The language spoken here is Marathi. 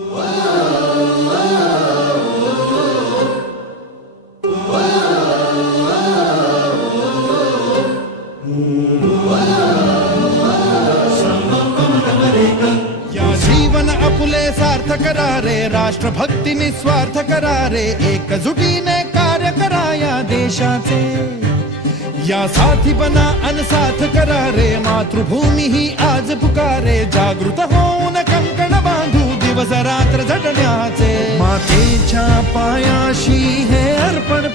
या जीवन आपुले सार्थ करारे, राष्ट्रभक्ती निस्वार्थ करारे, एकजुटीने कार्य करा या देशाचे. या साथी बना अनसाथ करारे, मातृभूमी ही आज पुकारे. जागृत होऊन कंकण बांधू दिवस रात्र झटण्याचे. मातेच्या पायाशी हे अर्पण